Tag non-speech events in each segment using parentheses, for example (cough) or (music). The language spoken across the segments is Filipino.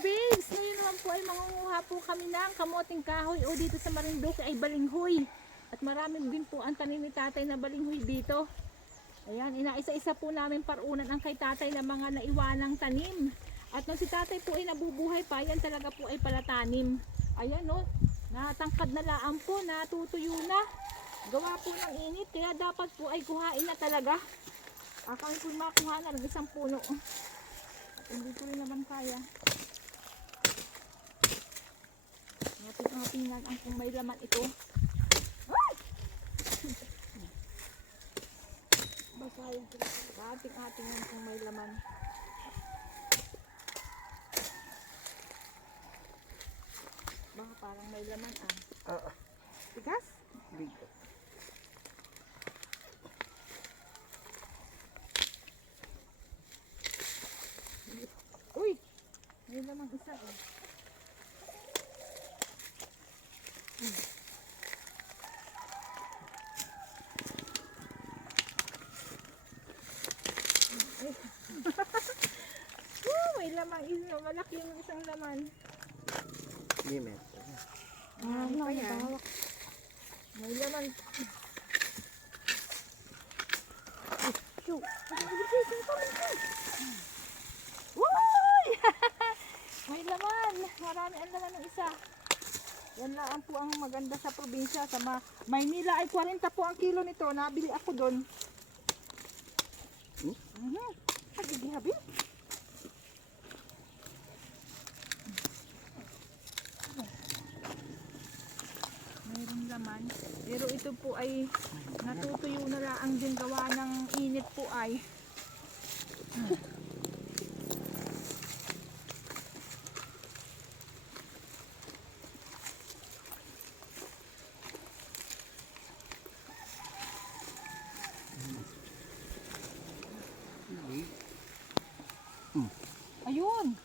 babes! Ngayon naman po ay mangunguha po kami ng kamoting kahoy o dito sa Marinduque ay balinghoy. At marami din po ang tanim ni tatay na balinghoy dito. Ayan, inaisa-isa po namin parunan ang kay tatay na mga naiwanang tanim. At nung si tatay po ay nabubuhay pa, yan talaga po ay palatanim. Ayan no, natangkad na laan po, natutuyo na. Gawa po ng init, kaya dapat po ay kuhain na talaga. Akang po makuha na ng isang puno. At hindi ko rin naman kaya. Natin ang tingnan ang kung may laman ito. Ay! Basahin ko. Ating ating ang kung may laman. Baka parang may laman ah. Oo. Tigas? Dito. Uy! May laman isa eh. Oh, may laman isa. Malaki yung isang laman. Hindi. Ah, ano pa yan? May laman. Uy! (laughs) may laman. Marami ang laman ng isa. Yan lang po ang maganda sa probinsya. Sa Ma Maynila ay 40 po ang kilo nito. Nabili ako doon. Hmm? Mhm. Habi-habi. Mayroong laman. Pero ito po ay natutuyo na lang din gawa ng init po ay. Ayun!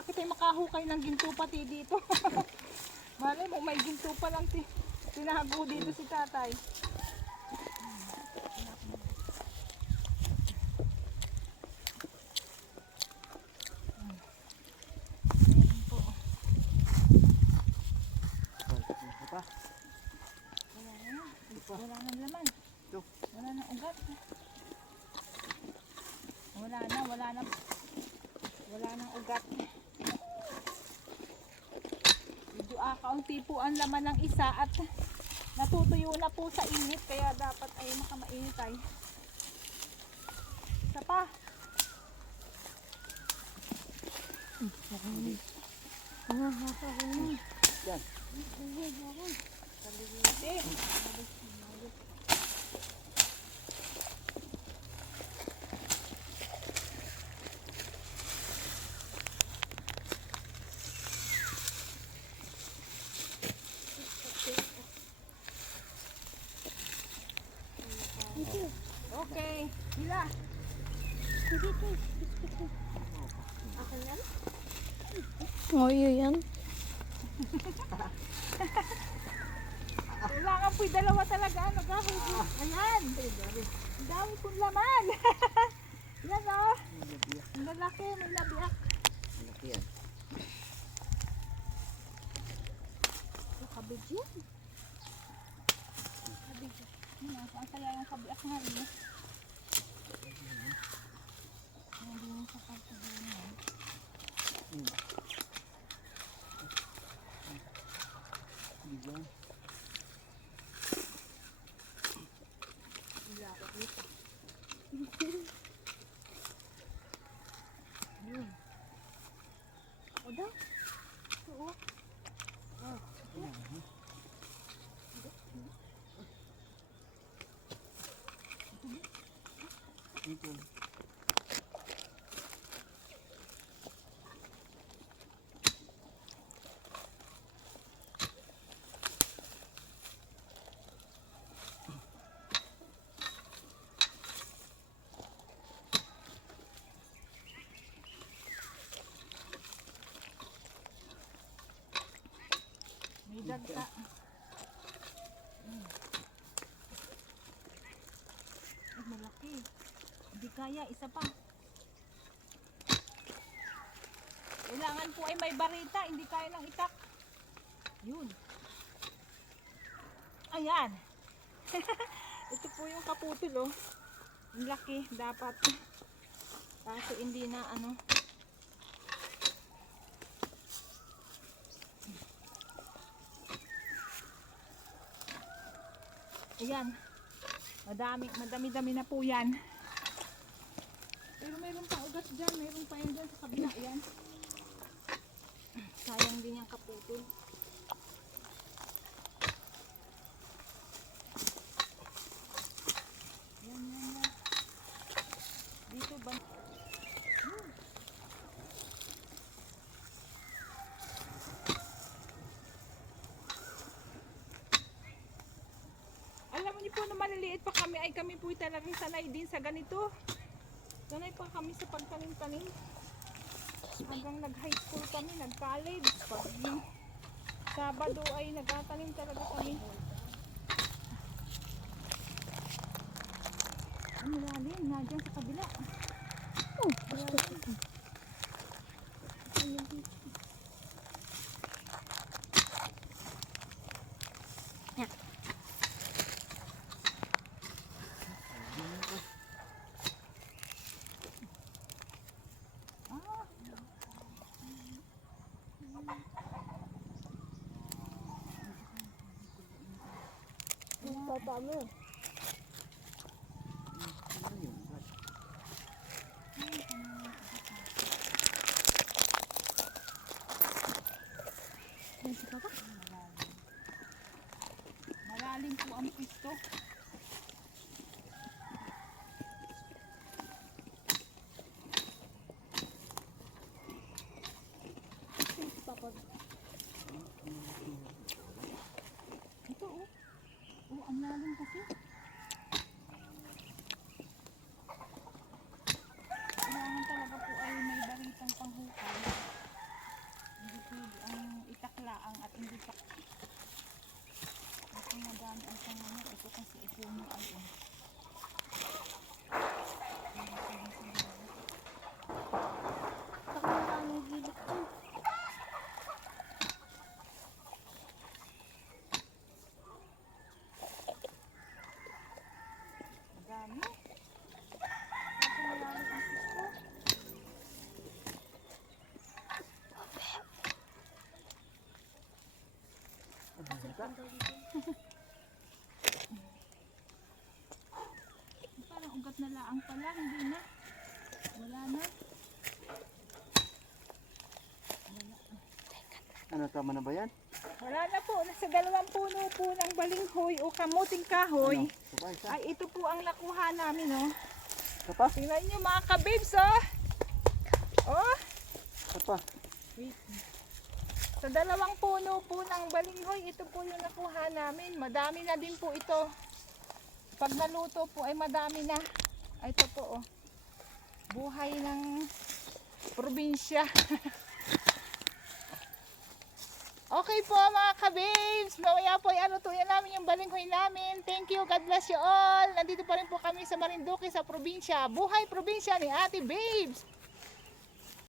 Bakit ay makahukay ng ginto pati dito? (laughs) Malay mo, may ginto pa lang ti tinago dito si tatay. Wala na. Wala nang laman. Wala nang ugat. Wala na, wala na. Wala nang ugat. Medyo ah, kaunti po ang laman ng isa at natutuyo na po sa init kaya dapat ay makamainit ay. Isa pa. Yan. Kalihiti. Okay, sila. Ngoyo yan. Kailangan po'y dalawa talaga. Nagkahubo. Ayan. Ang dami kong laman. (laughs) Yan o. Ang lalaki. May labiak. Malaki yan. Yung kabig yan. Yun, ang ang saya yung kabiak nga rin. Hindi mo Gagta. Ay, malaki. Hindi kaya, isa pa. Kailangan po ay may barita, hindi kaya ng itak. Yun. Ayan. (laughs) Ito po yung kaputol, oh. Ang laki, dapat. Kaso hindi na, ano. Ayan. Madami, madami-dami na po yan. Pero mayroon pa ugat dyan, mayroon pa yan dyan sa kabila, yan. Sayang din yung kaputol. Yan, yan, yan. Dito ba? Hmm. Alam maliliit pa kami ay kami po talagang sanay din sa ganito. Sanay pa kami sa pagtanim-tanim. Hanggang nag-high school kami, nag-college. Pag Sabado ay nagtatanim talaga kami. Ang lalim, na dyan sa kabila. Oh, gusto ko. Ah, Yun? malalim po ang pisto. Ito oh. Oh, ang lalim kasi. Kailangan talaga po ay may baritang panghukay. Hindi pwede ang itaklaang at hindi pa. Kasi madami ang pangalan. Ito kasi ipuno ay oh. Baka maraming gilip to. Madami. Kasi malalim ang pisto. Parang ugat na laang pala, hindi na. Wala na. Ano, tama na ba yan? Wala na po. Nasa dalawang puno po ng balinghoy o kamuting kahoy. Ano? Ay, ito po ang nakuha namin, oh. Isa pa? Tingnan niyo mga kabibs, oh. Oh, Isa pa. Sa dalawang puno po ng balinghoy, ito po yung nakuha namin. Madami na din po ito. Pag naluto po ay madami na. Ito po, oh. Buhay ng probinsya. (laughs) Okay po mga kababes, mamaya po ay alutuyan namin yung balinghoy namin. Thank you, God bless you all. Nandito pa rin po kami sa Marinduque sa probinsya. Buhay probinsya ni Ate Babes.